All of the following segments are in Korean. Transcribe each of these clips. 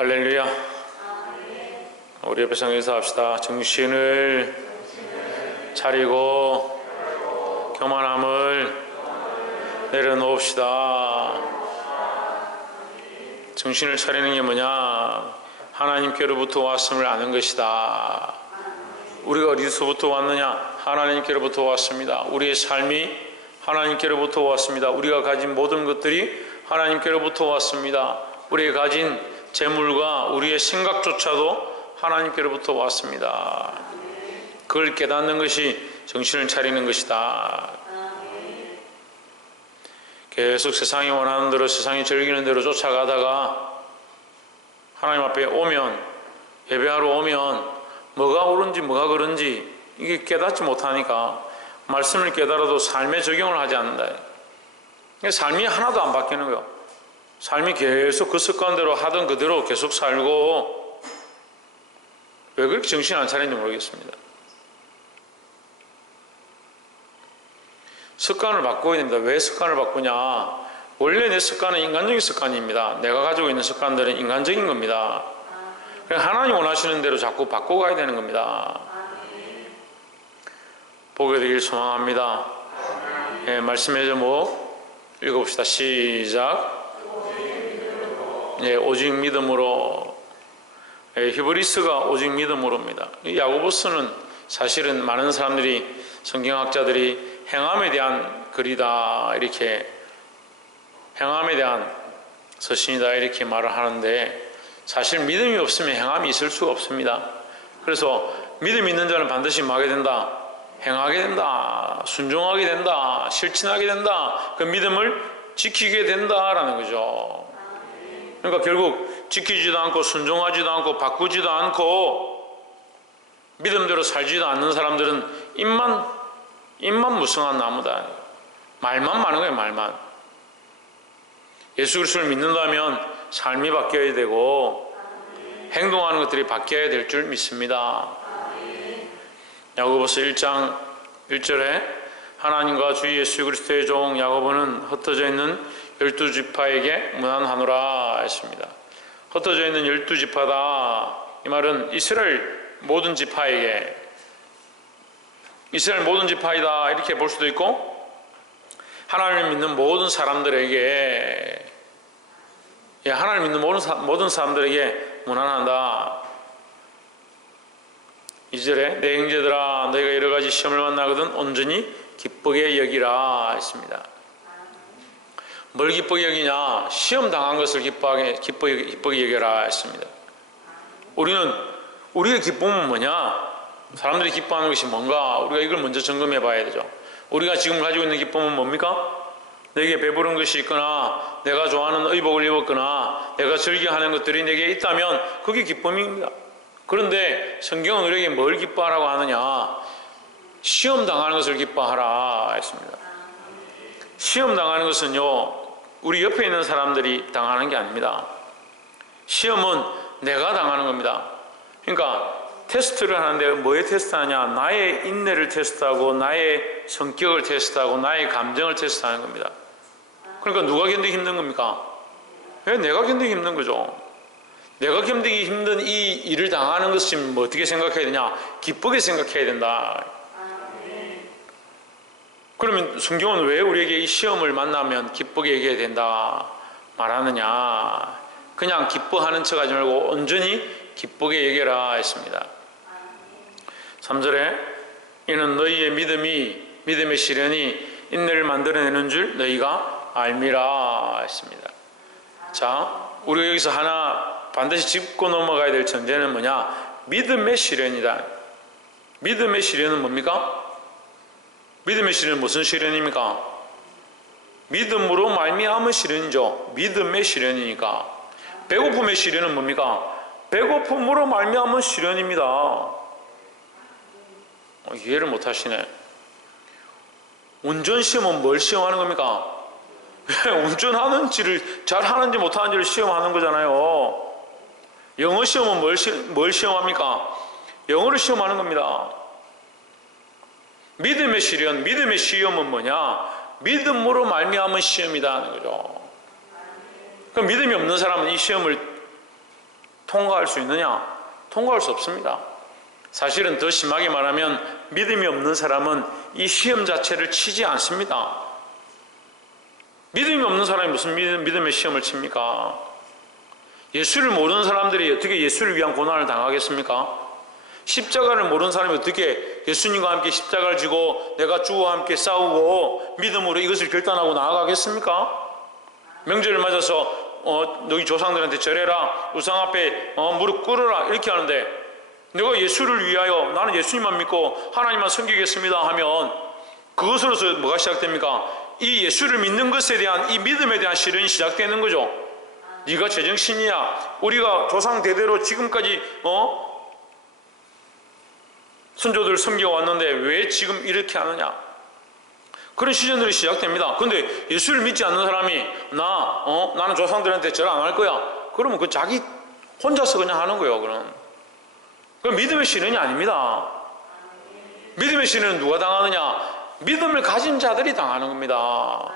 할렐루야. 우리 옆에 성에서 합시다. 정신을 차리고 교만함을 내려놓읍시다. 정신을 차리는 게 뭐냐? 하나님께로부터 왔음을 아는 것이다. 우리가 어디서부터 왔느냐? 하나님께로부터 왔습니다. 우리의 삶이 하나님께로부터 왔습니다. 우리가 가진 모든 것들이 하나님께로부터 왔습니다. 우리가 가진 재물과 우리의 생각조차도 하나님께로부터 왔습니다. 그걸 깨닫는 것이 정신을 차리는 것이다. 계속 세상이 원하는 대로, 세상이 즐기는 대로 쫓아가다가 하나님 앞에 오면, 예배하러 오면 뭐가 옳은지 뭐가 그른지 이게 깨닫지 못하니까 말씀을 깨달아도 삶에 적용을 하지 않는다. 삶이 하나도 안 바뀌는 거예요. 삶이 계속 그 습관대로 하던 그대로 계속 살고, 왜 그렇게 정신 안 차리는지 모르겠습니다. 습관을 바꿔야 됩니다. 왜 습관을 바꾸냐? 원래 내 습관은 인간적인 습관입니다. 내가 가지고 있는 습관들은 인간적인 겁니다. 하나님 원하시는 대로 자꾸 바꿔가야 되는 겁니다. 보게 되길 소망합니다. 예, 말씀의 제목 읽어봅시다. 시작. 예, 오직 믿음으로. 예, 히브리스가 오직 믿음으로입니다. 이 야고보서는 사실은 많은 사람들이, 성경학자들이 행함에 대한 글이다, 이렇게, 행함에 대한 서신이다 이렇게 말을 하는데, 사실 믿음이 없으면 행함이 있을 수가 없습니다. 그래서 믿음이 있는 자는 반드시 뭐 하게 된다? 행하게 된다, 순종하게 된다, 실천하게 된다, 그 믿음을 지키게 된다라는 거죠. 그러니까 결국 지키지도 않고 순종하지도 않고 바꾸지도 않고 믿음대로 살지도 않는 사람들은 입만 무성한 나무다. 말만 많은 거예요. 말만. 예수 그리스도를 믿는다면 삶이 바뀌어야 되고 행동하는 것들이 바뀌어야 될 줄 믿습니다. 야고보서 1장 1절에 하나님과 주 예수 그리스도의 종 야고보는 흩어져 있는 12지파에게 문안하노라 했습니다. 흩어져 있는 12지파다. 이 말은 이스라엘 모든 지파에게, 이스라엘 모든 지파이다 이렇게 볼 수도 있고, 하나님을 믿는 모든 사람들에게, 하나님을 믿는 모든 사람들에게 문안한다. 2절에 내 형제들아 너희가 여러가지 시험을 만나거든 온전히 기쁘게 여기라 했습니다. 뭘 기쁘게 여기냐? 시험 당한 것을 기쁘게 여겨라 했습니다. 우리의 기쁨은 뭐냐? 사람들이 기뻐하는 것이 뭔가? 우리가 이걸 먼저 점검해 봐야 되죠. 우리가 지금 가지고 있는 기쁨은 뭡니까? 내게 배부른 것이 있거나 내가 좋아하는 의복을 입었거나 내가 즐겨하는 것들이 내게 있다면 그게 기쁨입니다. 그런데 성경은 우리에게 뭘 기뻐하라고 하느냐? 시험 당하는 것을 기뻐하라 했습니다. 시험 당하는 것은요, 우리 옆에 있는 사람들이 당하는 게 아닙니다. 시험은 내가 당하는 겁니다. 그러니까 테스트를 하는데 뭐에 테스트하냐? 나의 인내를 테스트하고 나의 성격을 테스트하고 나의 감정을 테스트하는 겁니다. 그러니까 누가 견디기 힘든 겁니까? 왜 내가 견디기 힘든 거죠. 내가 견디기 힘든 이 일을 당하는 것이 뭐 어떻게 생각해야 되냐? 기쁘게 생각해야 된다. 그러면 성경은 왜 우리에게 이 시험을 만나면 기쁘게 얘기해야 된다 말하느냐? 그냥 기뻐하는 척 하지 말고 온전히 기쁘게 얘기해라 했습니다. 3절에 이는 너희의 믿음의 시련이 인내를 만들어내는 줄 너희가 알미라 했습니다. 자, 우리가 여기서 하나 반드시 짚고 넘어가야 될 전제는 뭐냐? 믿음의 시련이다. 믿음의 시련은 뭡니까? 믿음의 시련은 무슨 시련입니까? 믿음으로 말미암은 시련이죠. 믿음의 시련이니까. 배고픔의 시련은 뭡니까? 배고픔으로 말미암은 시련입니다. 이해를 못 하시네. 운전 시험은 뭘 시험하는 겁니까? 운전하는지를 잘 하는지 못하는지를 시험하는 거잖아요. 영어 시험은 뭘 시험합니까? 영어를 시험하는 겁니다. 믿음의 시험은 뭐냐? 믿음으로 말미암은 시험이다 하는 거죠. 그럼 믿음이 없는 사람은 이 시험을 통과할 수 있느냐? 통과할 수 없습니다. 사실은 더 심하게 말하면 믿음이 없는 사람은 이 시험 자체를 치지 않습니다. 믿음이 없는 사람이 무슨 믿음의 시험을 칩니까? 예수를 모르는 사람들이 어떻게 예수를 위한 고난을 당하겠습니까? 십자가를 모르는 사람이 어떻게 예수님과 함께 십자가를 지고 내가 주와 함께 싸우고 믿음으로 이것을 결단하고 나아가겠습니까? 명절을 맞아서 너희 조상들한테 절해라, 우상 앞에 무릎 꿇어라 이렇게 하는데 내가 예수를 위하여 나는 예수님만 믿고 하나님만 섬기겠습니다 하면 그것으로서 뭐가 시작됩니까? 이 예수를 믿는 것에 대한 이 믿음에 대한 시련이 시작되는 거죠. 네가 제정신이야. 우리가 조상 대대로 지금까지 선조들을 섬겨왔는데 왜 지금 이렇게 하느냐? 그런 시련들이 시작됩니다. 그런데 예수를 믿지 않는 사람이 나는 조상들한테 절 안 할 거야. 그러면 그 자기 혼자서 그냥 하는 거예요. 그럼 믿음의 시련이 아닙니다. 믿음의 시련은 누가 당하느냐? 믿음을 가진 자들이 당하는 겁니다.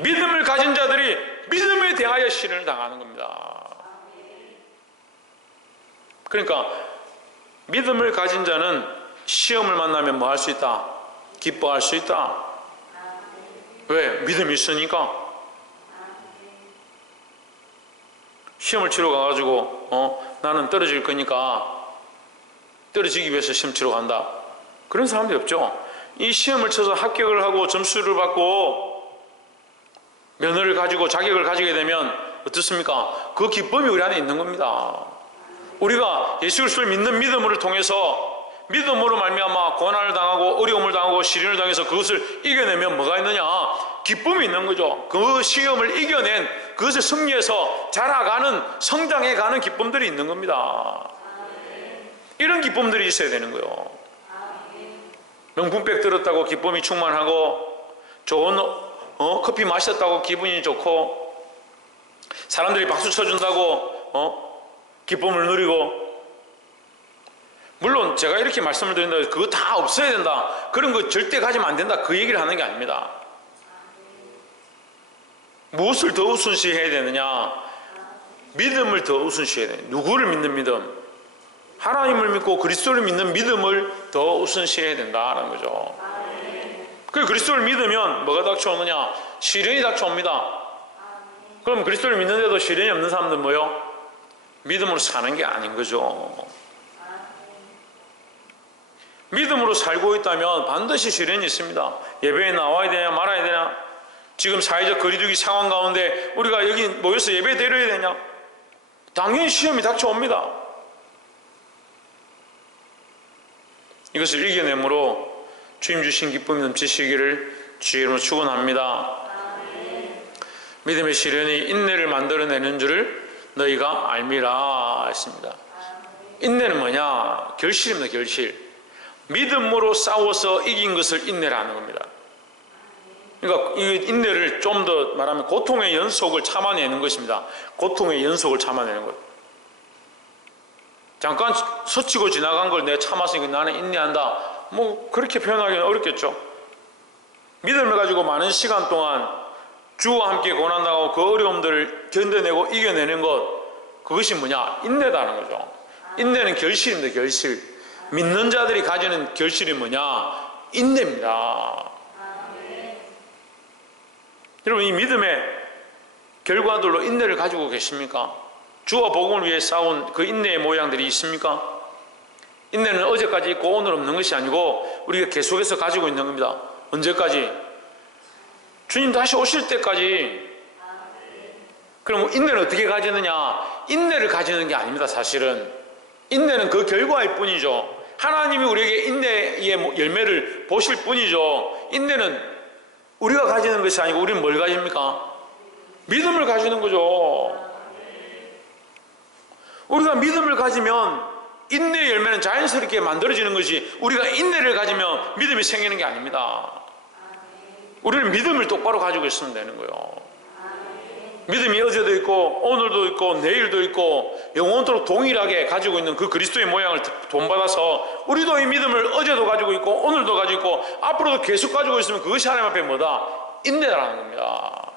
믿음을 가진 자들이 믿음에 대하여 시련을 당하는 겁니다. 그러니까 믿음을 가진 자는 시험을 만나면 뭐 할 수 있다? 기뻐할 수 있다. 왜? 믿음이 있으니까. 시험을 치러 가가지고 나는 떨어질 거니까 떨어지기 위해서 시험 치러 간다. 그런 사람들이 없죠. 이 시험을 쳐서 합격을 하고 점수를 받고 면허를 가지고 자격을 가지게 되면 어떻습니까? 그 기쁨이 우리 안에 있는 겁니다. 우리가 예수 그리스도를 믿는 믿음을 통해서 믿음으로 말미암아 고난을 당하고 어려움을 당하고 시련을 당해서 그것을 이겨내면 뭐가 있느냐? 기쁨이 있는 거죠. 그 시험을 이겨낸 그것을 승리해서 자라가는 성장해가는 기쁨들이 있는 겁니다. 이런 기쁨들이 있어야 되는 거예요. 명품백 들었다고 기쁨이 충만하고 좋은 커피 마셨다고 기분이 좋고 사람들이 박수 쳐준다고 기쁨을 누리고 물론 제가 이렇게 말씀을 드린다고 해서 그거 다 없어야 된다 그런 거 절대 가지면 안 된다 그 얘기를 하는 게 아닙니다. 무엇을 더 우선시해야 되느냐? 믿음을 더 우선시해야 돼요. 누구를 믿는 믿음? 하나님을 믿고 그리스도를 믿는 믿음을 더 우선시해야 된다는 거죠. 그 그리스도를 믿으면 뭐가 닥쳐오느냐? 시련이 닥쳐옵니다. 그럼 그리스도를 믿는데도 시련이 없는 사람들은 뭐요? 믿음으로 사는 게 아닌 거죠. 믿음으로 살고 있다면 반드시 시련이 있습니다. 예배에 나와야 되냐 말아야 되냐? 지금 사회적 거리두기 상황 가운데 우리가 여기 모여서 예배 드려야 되냐? 당연히 시험이 닥쳐옵니다. 이것을 이겨내므로 주님 주신 기쁨이 넘치시기를 주의 이름으로 축원합니다. 믿음의 시련이 인내를 만들어내는 줄을 너희가 알미라 했습니다. 인내는 뭐냐? 결실입니다. 결실. 믿음으로 싸워서 이긴 것을 인내라는 겁니다. 그러니까 이 인내를 좀 더 말하면 고통의 연속을 참아내는 것입니다. 고통의 연속을 참아내는 것. 잠깐 스치고 지나간 걸 내가 참았으니까 나는 인내한다. 뭐 그렇게 표현하기는 어렵겠죠. 믿음을 가지고 많은 시간 동안 주와 함께 고난당하고 그 어려움들을 견뎌내고 이겨내는 것, 그것이 뭐냐? 인내다는 거죠. 인내는 결실입니다. 결실. 믿는 자들이 가지는 결실이 뭐냐? 인내입니다. 여러분, 이 믿음의 결과들로 인내를 가지고 계십니까? 주와 복음을 위해 싸운 그 인내의 모양들이 있습니까? 인내는 어제까지 있고 오늘 없는 것이 아니고 우리가 계속해서 가지고 있는 겁니다. 언제까지? 주님 다시 오실 때까지. 그럼 인내는 어떻게 가지느냐? 인내를 가지는 게 아닙니다. 사실은 인내는 그 결과일 뿐이죠. 하나님이 우리에게 인내의 열매를 보실 뿐이죠. 인내는 우리가 가지는 것이 아니고 우리는 뭘 가집니까? 믿음을 가지는 거죠. 우리가 믿음을 가지면 인내의 열매는 자연스럽게 만들어지는 것이, 우리가 인내를 가지면 믿음이 생기는 게 아닙니다. 우리는 믿음을 똑바로 가지고 있으면 되는 거예요. 믿음이 어제도 있고 오늘도 있고 내일도 있고 영원토록 동일하게 가지고 있는 그 그리스도의 모양을 본받아서 우리도 이 믿음을 어제도 가지고 있고 오늘도 가지고 있고 앞으로도 계속 가지고 있으면 그것이 하나님 앞에 뭐다? 인내라는 겁니다.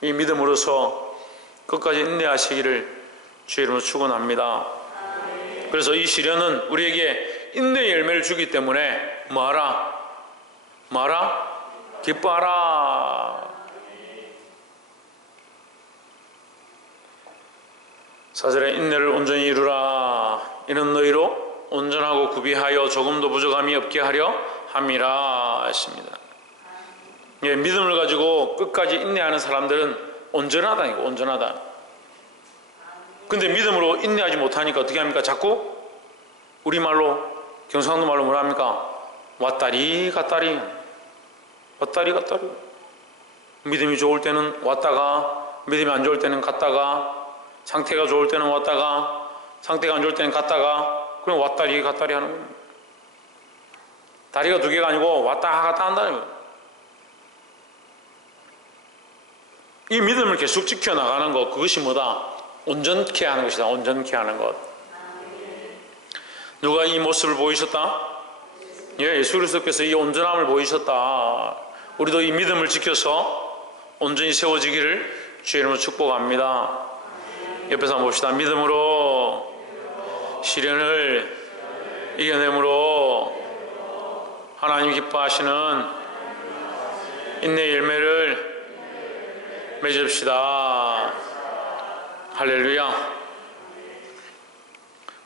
이 믿음으로서 끝까지 인내하시기를 주의 이름으로 축원합니다. 그래서 이 시련은 우리에게 인내의 열매를 주기 때문에 뭐하라? 기뻐하라. 사절에 인내를 온전히 이루라. 이는 너희로 온전하고 구비하여 조금도 부족함이 없게 하려 함이라 했습니다. 예, 믿음을 가지고 끝까지 인내하는 사람들은 온전하다. 이거 온전하다. 근데 믿음으로 인내하지 못하니까 어떻게 합니까? 자꾸 우리말로 경상도 말로 뭐라 합니까? 왔다리 갔다리. 믿음이 좋을 때는 왔다가, 믿음이 안 좋을 때는 갔다가, 상태가 좋을 때는 왔다가, 상태가 안 좋을 때는 갔다가, 그럼 왔다리 갔다리 하는 겁니다. 다리가 두 개가 아니고 왔다 갔다 한다는 거예요. 이 믿음을 계속 지켜나가는 것, 그것이 뭐다? 온전케 하는 것이다. 온전케 하는 것. 누가 이 모습을 보이셨다? 예, 예수 그리스도께서 이 온전함을 보이셨다. 우리도 이 믿음을 지켜서 온전히 세워지기를 주의 이름으로 축복합니다. 옆에서 한번 봅시다. 믿음으로 시련을 이겨내므로 하나님 기뻐하시는 인내의 열매를 맺읍시다. 할렐루야.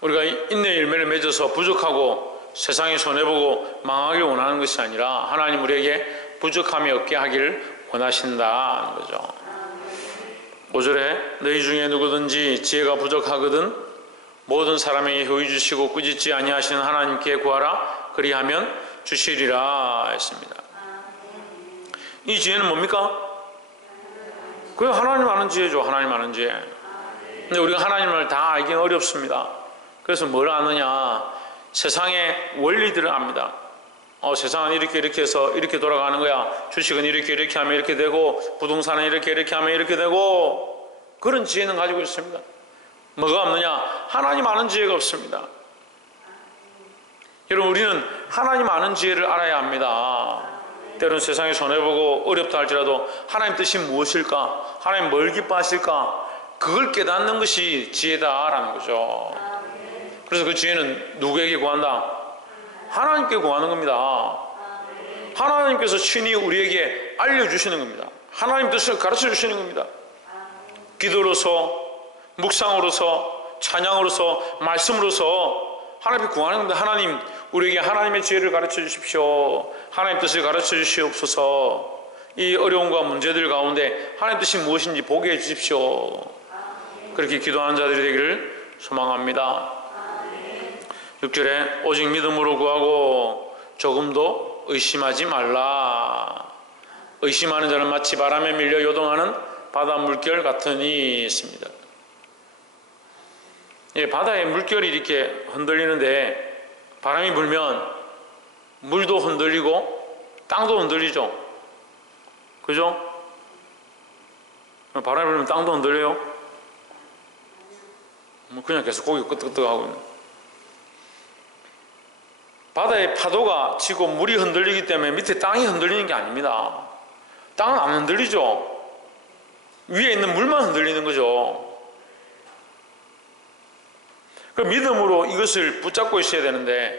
우리가 인내의 열매를 맺어서 부족하고 세상에 손해보고 망하길 원하는 것이 아니라 하나님 우리에게 부족함이 없게 하기를 원하신다는 거죠. 5절에 너희 중에 누구든지 지혜가 부족하거든 모든 사람에게 효의 주시고 꾸짖지 아니하시는 하나님께 구하라. 그리하면 주시리라 했습니다. 이 지혜는 뭡니까? 그게 하나님 아는 지혜죠. 하나님 아는 지혜. 근데 우리가 하나님을 다 알기는 어렵습니다. 그래서 뭘 아느냐? 세상의 원리들을 압니다. 세상은 이렇게 해서 이렇게 돌아가는 거야. 주식은 이렇게 하면 이렇게 되고, 부동산은 이렇게 하면 이렇게 되고, 그런 지혜는 가지고 있습니다. 뭐가 없느냐? 하나님 아는 지혜가 없습니다. 여러분, 우리는 하나님 아는 지혜를 알아야 합니다. 때로는 세상에 손해보고 어렵다 할지라도 하나님 뜻이 무엇일까? 하나님 뭘 기뻐하실까? 그걸 깨닫는 것이 지혜다라는 거죠. 그래서 그 지혜는 누구에게 구한다? 하나님께 구하는 겁니다. 하나님께서 친히 우리에게 알려주시는 겁니다. 하나님 뜻을 가르쳐 주시는 겁니다. 기도로서, 묵상으로서, 찬양으로서, 말씀으로서 하나님께 구하는 겁니다. 하나님, 우리에게 하나님의 지혜를 가르쳐 주십시오. 하나님 뜻을 가르쳐 주시옵소서. 이 어려움과 문제들 가운데 하나님 뜻이 무엇인지 보게 해 주십시오. 그렇게 기도하는 자들이 되기를 소망합니다. 6절에 오직 믿음으로 구하고 조금도 의심하지 말라. 의심하는 자는 마치 바람에 밀려 요동하는 바다 물결 같으니 있습니다. 예, 바다에 물결이 이렇게 흔들리는데 바람이 불면 물도 흔들리고 땅도 흔들리죠. 그죠? 바람이 불면 땅도 흔들려요? 그냥 계속 고기 끄떡끄떡하고 있는. 바다에 파도가 치고 물이 흔들리기 때문에 밑에 땅이 흔들리는 게 아닙니다. 땅은 안 흔들리죠. 위에 있는 물만 흔들리는 거죠. 그 믿음으로 이것을 붙잡고 있어야 되는데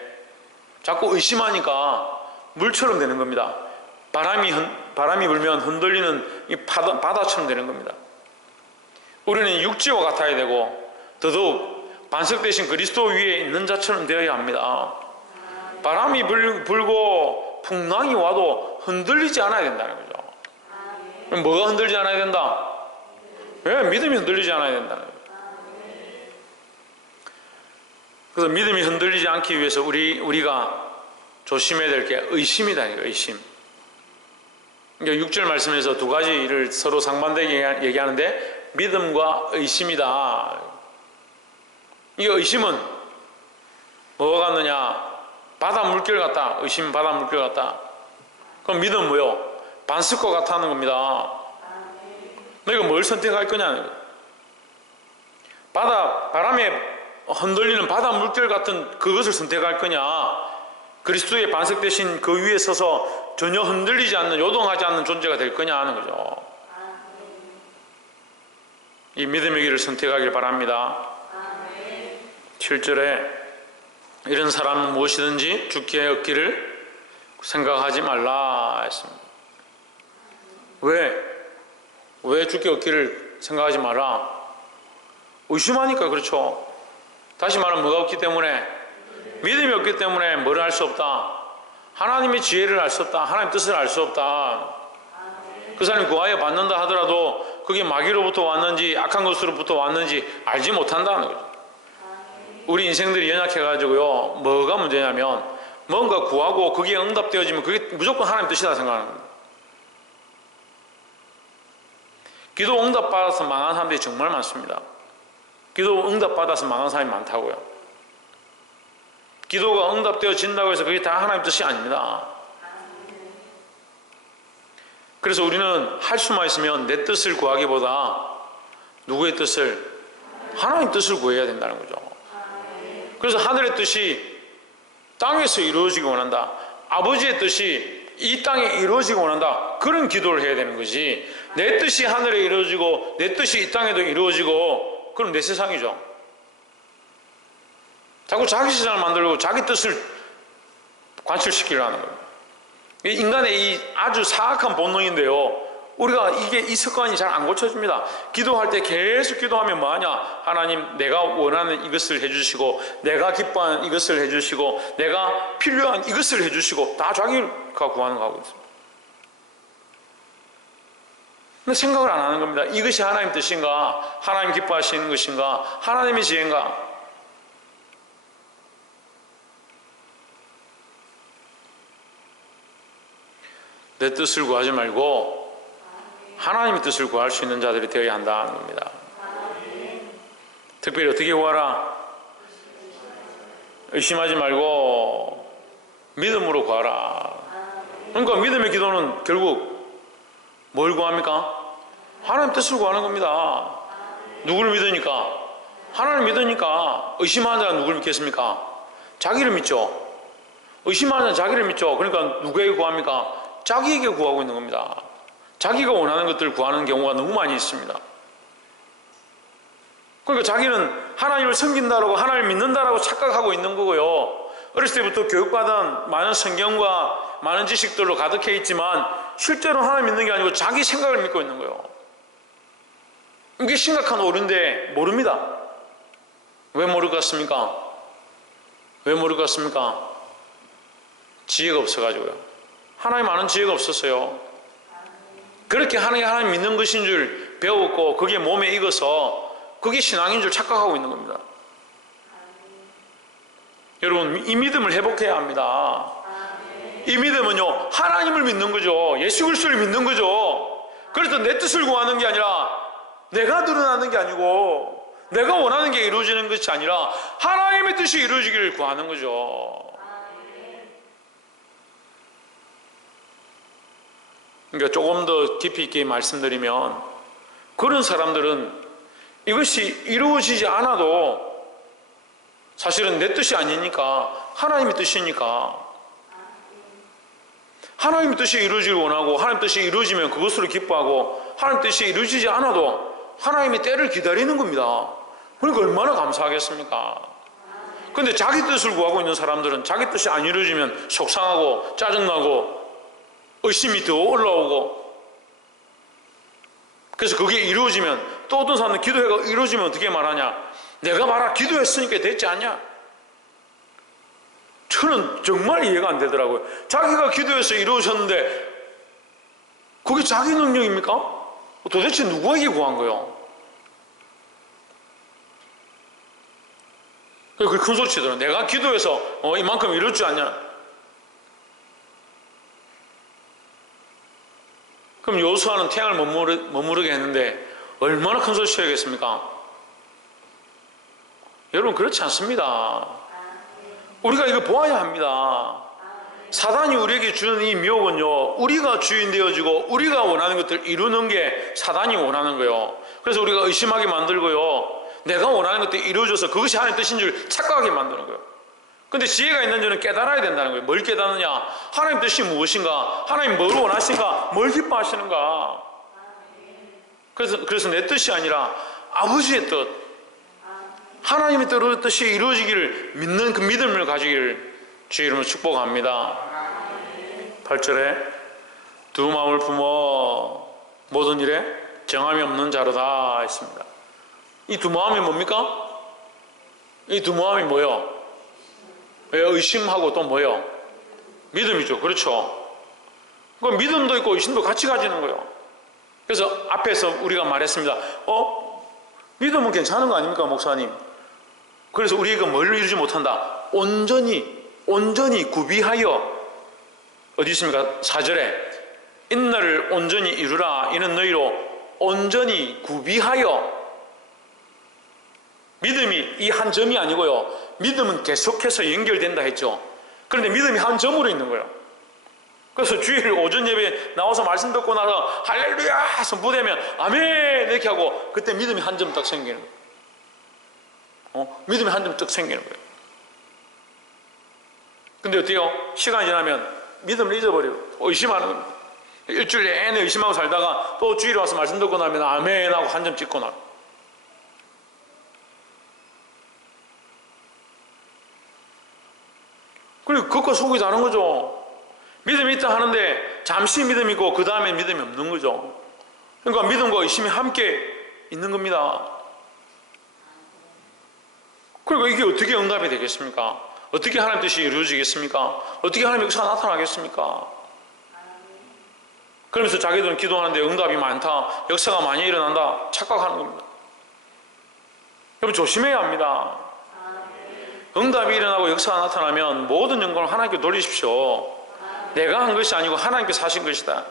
자꾸 의심하니까 물처럼 되는 겁니다. 바람이 불면 흔들리는 이 바다처럼 되는 겁니다. 우리는 육지와 같아야 되고 더더욱 반석되신 그리스도 위에 있는 자처럼 되어야 합니다. 바람이 불고 풍랑이 와도 흔들리지 않아야 된다는 거죠. 그럼 뭐가 흔들리지 않아야 된다? 왜? 믿음이 흔들리지 않아야 된다는 거죠. 그래서 믿음이 흔들리지 않기 위해서 우리가 조심해야 될 게 의심이다. 의심. 그러니까 6절 말씀에서 두 가지를 서로 상반되게 얘기하는데 믿음과 의심이다. 이 의심은 뭐가 같느냐? 바다 물결 같다. 의심 바다 물결 같다. 그럼 믿음은 뭐요? 반석과 같다는 겁니다. 너희가 뭘 선택할 거냐? 바람에 흔들리는 바다 물결 같은 그것을 선택할 거냐? 그리스도의 반석 대신 그 위에 서서 전혀 흔들리지 않는, 요동하지 않는 존재가 될 거냐 하는 거죠. 이 믿음의 길을 선택하길 바랍니다. 7절에 이런 사람은 무엇이든지 죽게 얻기를 생각하지 말라 했습니다. 왜 죽게 얻기를 생각하지 마라? 의심하니까 그렇죠. 다시 말하면 뭐가 없기 때문에? 믿음이 없기 때문에 뭘 알 수 없다? 하나님의 지혜를 알 수 없다. 하나님의 뜻을 알 수 없다. 그 사람이 구하여 받는다 하더라도 그게 마귀로부터 왔는지 악한 것으로부터 왔는지 알지 못한다는 거죠. 우리 인생들이 연약해가지고요, 뭐가 문제냐면 뭔가 구하고 그게 응답되어지면 그게 무조건 하나님 뜻이다 생각하는 겁니다. 기도 응답 받아서 망한 사람들이 정말 많습니다. 기도 응답 받아서 망한 사람이 많다고요. 기도가 응답되어진다고 해서 그게 다 하나님 뜻이 아닙니다. 그래서 우리는 할 수만 있으면 내 뜻을 구하기보다 누구의 뜻을? 하나님 뜻을 구해야 된다는 거죠. 그래서 하늘의 뜻이 땅에서 이루어지기 원한다. 아버지의 뜻이 이 땅에 이루어지기 원한다. 그런 기도를 해야 되는 거지. 내 뜻이 하늘에 이루어지고 내 뜻이 이 땅에도 이루어지고 그럼 내 세상이죠. 자꾸 자기 세상을 만들고 자기 뜻을 관철시키려 하는 겁니다. 인간의 이 아주 사악한 본능인데요, 우리가 이 습관이 잘 안 고쳐집니다. 기도할 때 계속 기도하면 뭐하냐? 하나님, 내가 원하는 이것을 해주시고 내가 기뻐하는 이것을 해주시고 내가 필요한 이것을 해주시고 다 자기가 구하는 거 하고 있습니다. 근데 생각을 안 하는 겁니다. 이것이 하나님 뜻인가? 하나님 기뻐하시는 것인가? 하나님의 지혜인가? 내 뜻을 구하지 말고 하나님의 뜻을 구할 수 있는 자들이 되어야 한다는 겁니다. 특별히 어떻게 구하라? 의심하지 말고 믿음으로 구하라. 그러니까 믿음의 기도는 결국 뭘 구합니까? 하나님 뜻을 구하는 겁니다. 누구를 믿으니까? 하나님을 믿으니까. 의심하는 자는 누구를 믿겠습니까? 자기를 믿죠. 의심하는 자는 자기를 믿죠. 그러니까 누구에게 구합니까? 자기에게 구하고 있는 겁니다. 자기가 원하는 것들을 구하는 경우가 너무 많이 있습니다. 그러니까 자기는 하나님을 섬긴다라고 하나님을 믿는다라고 착각하고 있는 거고요. 어렸을 때부터 교육받은 많은 성경과 많은 지식들로 가득해 있지만 실제로 하나님 믿는 게 아니고 자기 생각을 믿고 있는 거예요. 이게 심각한 오류인데 모릅니다. 왜 모를 것 같습니까? 왜 모를 것 같습니까? 지혜가 없어가지고요. 하나님 아는 지혜가 없었어요. 그렇게 하나님 믿는 것인 줄 배웠고 그게 몸에 익어서 그게 신앙인 줄 착각하고 있는 겁니다. 여러분, 이 믿음을 회복해야 합니다. 이 믿음은요, 하나님을 믿는 거죠. 예수 그리스도를 믿는 거죠. 그래서 내 뜻을 구하는 게 아니라 내가 드러나는 게 아니고 내가 원하는 게 이루어지는 것이 아니라 하나님의 뜻이 이루어지기를 구하는 거죠. 그러니까 조금 더 깊이 있게 말씀드리면 그런 사람들은 이것이 이루어지지 않아도 사실은 내 뜻이 아니니까 하나님의 뜻이니까 하나님의 뜻이 이루어지길 원하고 하나님의 뜻이 이루어지면 그것으로 기뻐하고 하나님의 뜻이 이루어지지 않아도 하나님의 때를 기다리는 겁니다. 그러니까 얼마나 감사하겠습니까? 그런데 자기 뜻을 구하고 있는 사람들은 자기 뜻이 안 이루어지면 속상하고 짜증나고 의심이 더 올라오고 그래서 그게 이루어지면 또 어떤 사람은 기도회가 이루어지면 어떻게 말하냐? 내가 말아 기도했으니까 됐지 않냐? 저는 정말 이해가 안 되더라고요. 자기가 기도해서 이루어졌는데 그게 자기 능력입니까? 도대체 누구에게 구한 거예요? 그 큰 소리 치더라고요. 내가 기도해서 이만큼 이룰 줄 아냐? 그럼 여호수아는 태양을 머무르게 했는데 얼마나 큰 소리 쳐야겠습니까? 여러분, 그렇지 않습니다. 우리가 이거 보아야 합니다. 사단이 우리에게 주는 이 미혹은요, 우리가 주인 되어지고 우리가 원하는 것들을 이루는 게 사단이 원하는 거예요. 그래서 우리가 의심하게 만들고요, 내가 원하는 것들이 이루어져서 그것이 하나님의 뜻인 줄 착각하게 만드는 거예요. 근데 지혜가 있는 줄은 깨달아야 된다는 거예요. 뭘 깨닫느냐? 하나님 뜻이 무엇인가? 하나님 뭘 원하시는가? 뭘 기뻐하시는가? 그래서 내 뜻이 아니라 아버지의 뜻, 하나님의 뜻이 이루어지기를 믿는 그 믿음을 가지기를 주의 이름으로 축복합니다. 8절에 두 마음을 품어 모든 일에 정함이 없는 자로다 했습니다. 이 두 마음이 뭡니까? 이 두 마음이 뭐요? 의심하고 또 뭐요? 믿음이죠. 그렇죠. 그 믿음도 있고 의심도 같이 가지는 거예요. 그래서 앞에서 우리가 말했습니다. 믿음은 괜찮은 거 아닙니까, 목사님? 그래서 우리가 뭘 이루지 못한다? 온전히 구비하여, 어디 있습니까? 4절에 인너를 온전히 이루라. 이는 너희로 온전히 구비하여. 믿음이 이 한 점이 아니고요. 믿음은 계속해서 연결된다 했죠. 그런데 믿음이 한 점으로 있는 거예요. 그래서 주일 오전 예배에 나와서 말씀 듣고 나서 할렐루야 해서 무대면 아멘 이렇게 하고 그때 믿음이 한 점 딱 생기는 거예요. 믿음이 한 점 딱 생기는 거예요. 근데 어때요? 시간이 지나면 믿음을 잊어버리고 의심하는 겁니다. 일주일 내내 의심하고 살다가 또 주일에 와서 말씀 듣고 나면 아멘 하고 한 점 찍고 나. 그리고 겉과 속이 다른 거죠. 믿음이 있다 하는데 잠시 믿음이 있고 그 다음에 믿음이 없는 거죠. 그러니까 믿음과 의심이 함께 있는 겁니다. 그리고 이게 어떻게 응답이 되겠습니까? 어떻게 하나님 뜻이 이루어지겠습니까? 어떻게 하나님의 역사가 나타나겠습니까? 그러면서 자기들은 기도하는데 응답이 많다, 역사가 많이 일어난다 착각하는 겁니다. 여러분 조심해야 합니다. 응답이 일어나고 역사가 나타나면 모든 영광을 하나님께 돌리십시오. 내가 한 것이 아니고 하나님께서 하신 것이다.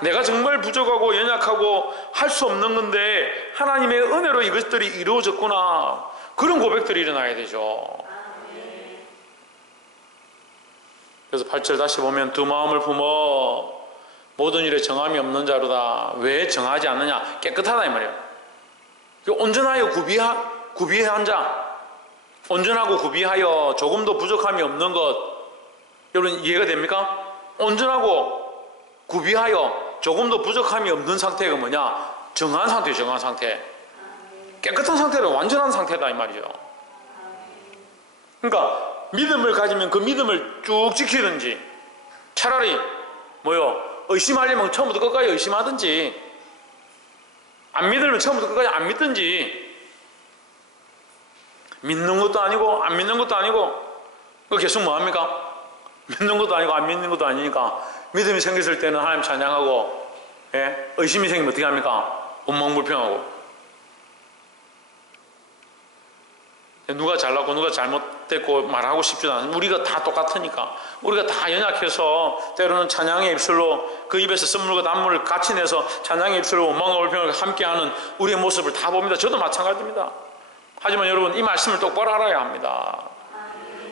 내가 정말 부족하고 연약하고 할 수 없는 건데 하나님의 은혜로 이것들이 이루어졌구나. 그런 고백들이 일어나야 되죠. 그래서 8절 다시 보면 두 마음을 품어 모든 일에 정함이 없는 자로다. 왜 정하지 않느냐? 깨끗하다 이 말이에요. 온전하여 구비한 자, 온전하고 구비하여 조금도 부족함이 없는 것. 여러분 이해가 됩니까? 온전하고 구비하여 조금도 부족함이 없는 상태가 뭐냐? 정한 상태예요. 정한 상태. 깨끗한 상태로 완전한 상태다 이 말이죠. 그러니까 믿음을 가지면 그 믿음을 쭉 지키든지 차라리 의심하려면 처음부터 끝까지 의심하든지 안 믿으면 처음부터 끝까지 안 믿든지 믿는 것도 아니고 안 믿는 것도 아니고 그 계속 뭐합니까? 믿는 것도 아니고 안 믿는 것도 아니니까 믿음이 생겼을 때는 하나님 찬양하고 의심이 생기면 어떻게 합니까? 원망불평하고 누가 잘났고 누가 잘못됐고 말하고 싶지도 않아요. 우리가 다 똑같으니까 우리가 다 연약해서 때로는 찬양의 입술로 그 입에서 선물과 단물을 같이 내서 찬양의 입술로 원망과 불평을 함께하는 우리의 모습을 다 봅니다. 저도 마찬가지입니다. 하지만 여러분 이 말씀을 똑바로 알아야 합니다.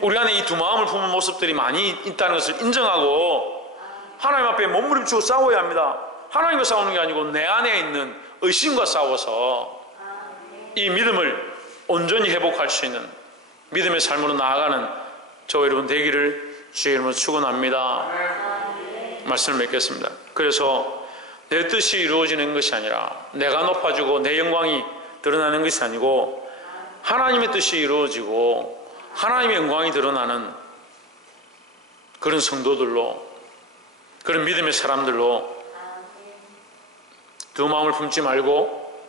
우리 안에 이 두 마음을 품은 모습들이 많이 있다는 것을 인정하고 하나님 앞에 몸부림치고 싸워야 합니다. 하나님과 싸우는 게 아니고 내 안에 있는 의심과 싸워서 이 믿음을 온전히 회복할 수 있는 믿음의 삶으로 나아가는 저와 여러분 되기를 주의 이름으로 축원합니다. 말씀을 맺겠습니다. 그래서 내 뜻이 이루어지는 것이 아니라 내가 높아지고 내 영광이 드러나는 것이 아니고 하나님의 뜻이 이루어지고 하나님의 영광이 드러나는 그런 성도들로, 그런 믿음의 사람들로 두 마음을 품지 말고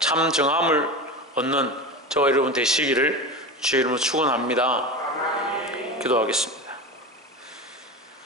참 정함을 얻는 저와 여러분 되시기를 주의 이름으로 축원합니다. 기도하겠습니다.